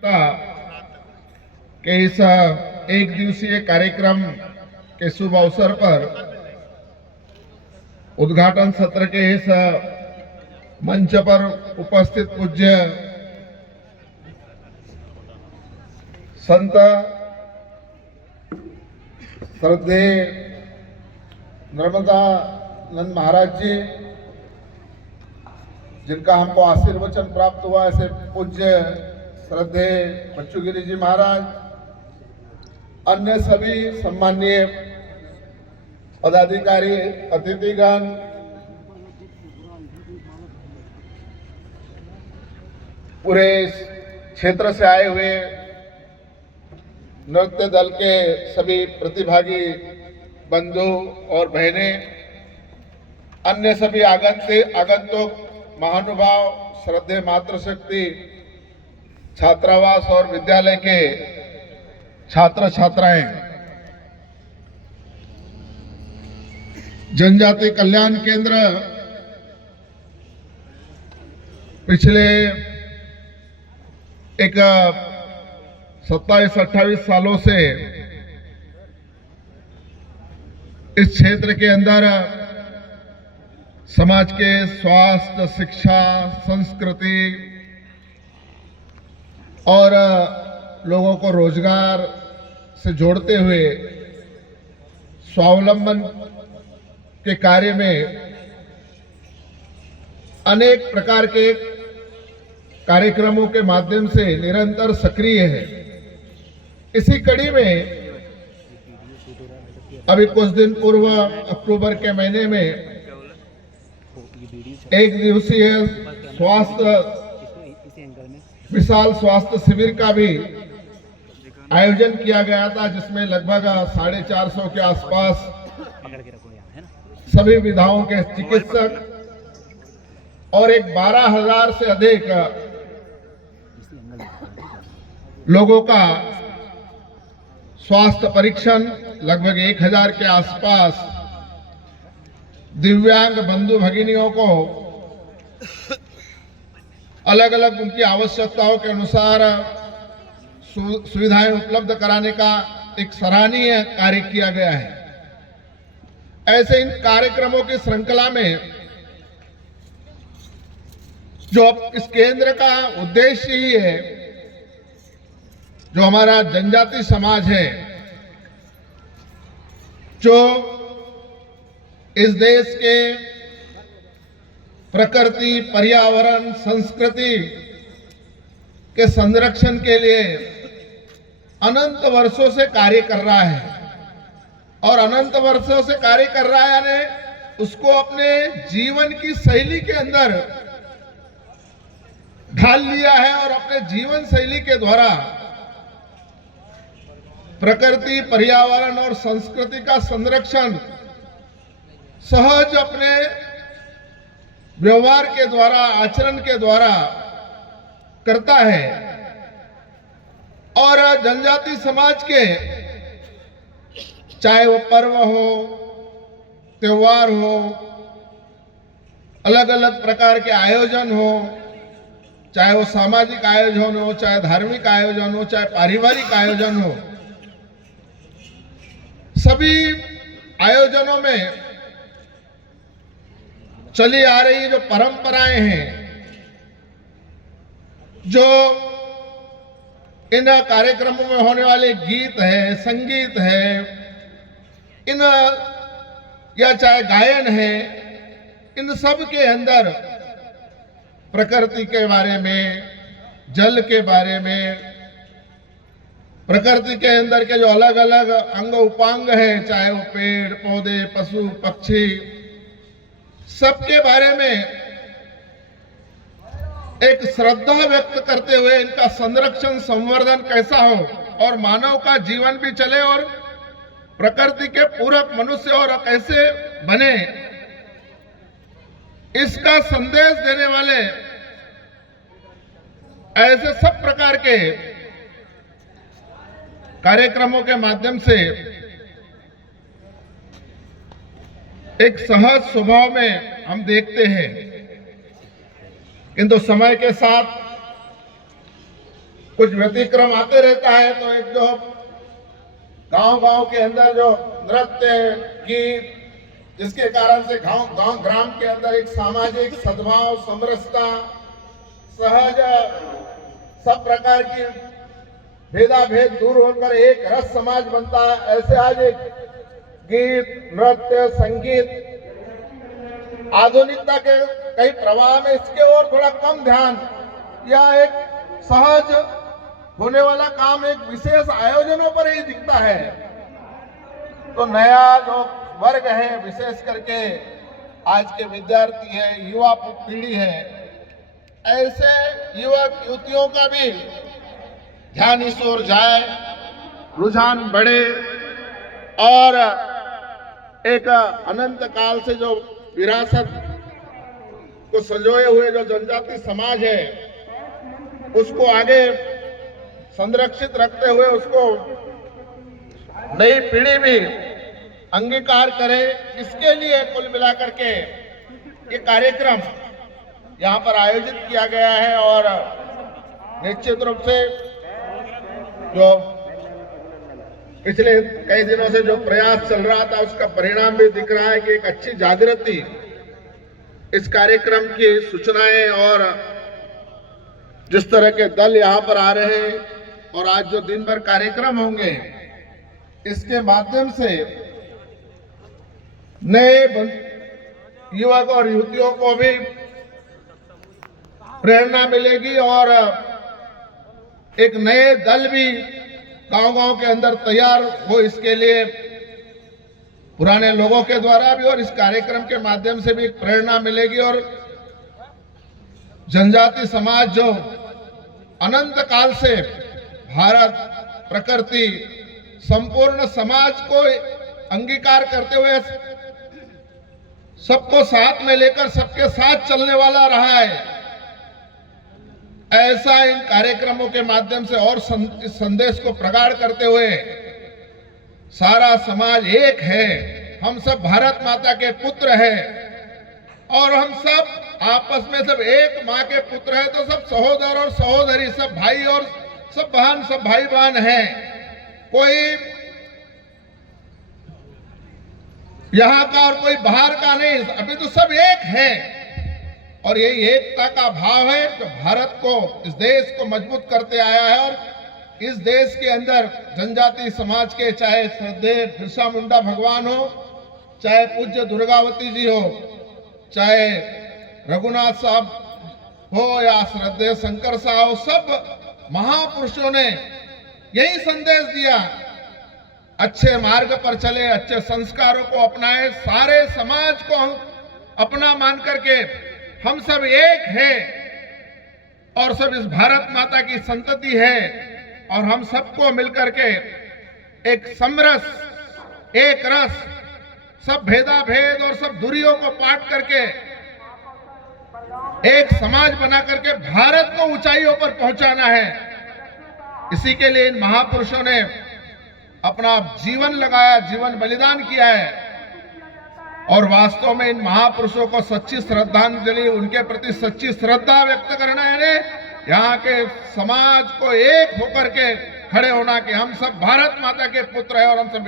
था कि इस एक दिवसीय कार्यक्रम के शुभ अवसर पर उद्घाटन सत्र के इस मंच पर उपस्थित पूज्य संत श्रद्धेय नर्मदानंद महाराज जी, जिनका हमको आशीर्वचन प्राप्त हुआ, ऐसे पूज्य श्रद्धेय बच्चूगिरी जी महाराज, अन्य सभी सम्माननीय पदाधिकारी, अतिथिगण, पूरे क्षेत्र से आए हुए नृत्य दल के सभी प्रतिभागी बंधु और बहनें, अन्य सभी आगंतुक महानुभाव, श्रद्धेय मातृशक्ति छात्रावास और विद्यालय के छात्र छात्राएं, जनजाति कल्याण केंद्र पिछले एक 27-28 सालों से इस क्षेत्र के अंदर समाज के स्वास्थ्य, शिक्षा, संस्कृति और लोगों को रोजगार से जोड़ते हुए स्वावलंबन के कार्य में अनेक प्रकार के कार्यक्रमों के माध्यम से निरंतर सक्रिय है। इसी कड़ी में अभी कुछ दिन पूर्व अक्टूबर के महीने में एक दिवसीय विशाल स्वास्थ्य शिविर का भी आयोजन किया गया था, जिसमें लगभग 450 के आसपास सभी विधाओं के चिकित्सक और एक 12,000 से अधिक लोगों का स्वास्थ्य परीक्षण, लगभग 1,000 के आसपास दिव्यांग बंधु भगिनियों को अलग अलग उनकी आवश्यकताओं के अनुसार सुविधाएं उपलब्ध कराने का एक सराहनीय कार्य किया गया है। ऐसे इन कार्यक्रमों की श्रृंखला में जो इस केंद्र का उद्देश्य ही है, जो हमारा जनजाति समाज है, जो इस देश के प्रकृति, पर्यावरण, संस्कृति के संरक्षण के लिए अनंत वर्षों से कार्य कर रहा है, और अनंत वर्षों से कार्य कर रहा है यानी उसको अपने जीवन की शैली के अंदर ढाल लिया है, और अपने जीवन शैली के द्वारा प्रकृति, पर्यावरण और संस्कृति का संरक्षण सहज अपने व्यवहार के द्वारा, आचरण के द्वारा करता है। और जनजाति समाज के चाहे वो पर्व हो, त्योहार हो, अलग अलग प्रकार के आयोजन हो, चाहे वो सामाजिक आयोजन हो, चाहे धार्मिक आयोजन हो, चाहे पारिवारिक आयोजन हो, सभी आयोजनों में चली आ रही जो परंपराएं हैं, जो इन कार्यक्रमों में होने वाले गीत है, संगीत है, इन या चाहे गायन है, इन सब के अंदर प्रकृति के बारे में, जल के बारे में, प्रकृति के अंदर के जो अलग अलग अंग उपांग है, चाहे वो पेड़ पौधे, पशु पक्षी, सबके बारे में एक श्रद्धा व्यक्त करते हुए इनका संरक्षण, संवर्धन कैसा हो और मानव का जीवन भी चले और प्रकृति के पूरक मनुष्य और कैसे बने, इसका संदेश देने वाले ऐसे सब प्रकार के कार्यक्रमों के माध्यम से एक सहज स्वभाव में हम देखते हैं, किंतु समय के साथ कुछ व्यतिक्रम आते रहता है, तो एक जो गांव के अंदर जो नृत्य गीत, जिसके कारण से गांव ग्राम के अंदर एक सामाजिक सद्भाव, समरसता, सहज सब प्रकार की भेदाभेद दूर होकर एक रस समाज बनता है, ऐसे आज एक गीत, नृत्य, संगीत आधुनिकता के कई प्रवाह में इसके और थोड़ा कम ध्यान, या एक सहज होने वाला काम एक विशेष आयोजनों पर ही दिखता है। तो नया जो वर्ग है, विशेष करके आज के विद्यार्थी है, युवा पीढ़ी है, ऐसे युवक युवतियों का भी ध्यान इस ओर जाए, रुझान बढ़े और एक अनंत काल से जो विरासत को संजोए हुए जो जनजाति समाज है, उसको आगे संरक्षित रखते हुए उसको नई पीढ़ी भी अंगीकार करे। इसके लिए कुल मिलाकर के ये कार्यक्रम यहाँ पर आयोजित किया गया है और निश्चित रूप से जो पिछले कई दिनों से जो प्रयास चल रहा था, उसका परिणाम भी दिख रहा है कि एक अच्छी जागृति इस कार्यक्रम की सूचनाएं और जिस तरह के दल यहाँ पर आ रहे हैं और आज जो दिन भर कार्यक्रम होंगे, इसके माध्यम से नए युवक और युवतियों को भी प्रेरणा मिलेगी और एक नए दल भी गांव के अंदर तैयार हो। इसके लिए पुराने लोगों के द्वारा भी और इस कार्यक्रम के माध्यम से भी एक प्रेरणा मिलेगी और जनजाति समाज जो अनंत काल से भारत, प्रकृति, संपूर्ण समाज को अंगीकार करते हुए सबको साथ में लेकर सबके साथ चलने वाला रहा है, ऐसा इन कार्यक्रमों के माध्यम से और इस संदेश को प्रगाढ़ करते हुए सारा समाज एक है, हम सब भारत माता के पुत्र हैं और हम सब आपस में सब एक माँ के पुत्र हैं, तो सब सहोदर और सहोदरी, सब भाई और सब बहन, सब भाई बहन हैं। कोई यहाँ का और कोई बाहर का नहीं, अभी तो सब एक है और यही एकता का भाव है जो भारत को, इस देश को मजबूत करते आया है। और इस देश के अंदर जनजाति समाज के, चाहे श्रद्धेय बिरसा मुंडा भगवान हो, चाहे पूज्य दुर्गावती जी हो, चाहे रघुनाथ साहब हो या श्रद्धेय शंकर साहब हो, सब महापुरुषों ने यही संदेश दिया, अच्छे मार्ग पर चले, अच्छे संस्कारों को अपनाए, सारे समाज को हम अपना मान करके हम सब एक हैं और सब इस भारत माता की संतति है और हम सबको मिलकर के एक समरस, एक रस, सब भेदा भेद और सब दूरियों को पाट करके एक समाज बना करके भारत को ऊंचाइयों पर पहुंचाना है। इसी के लिए इन महापुरुषों ने अपना जीवन लगाया, जीवन बलिदान किया है और वास्तव में इन महापुरुषों को सच्ची श्रद्धांजलि, उनके प्रति सच्ची श्रद्धा व्यक्त करना है, यहाँ के समाज को एक होकर के खड़े होना कि हम सब भारत माता के पुत्र हैं और हम सब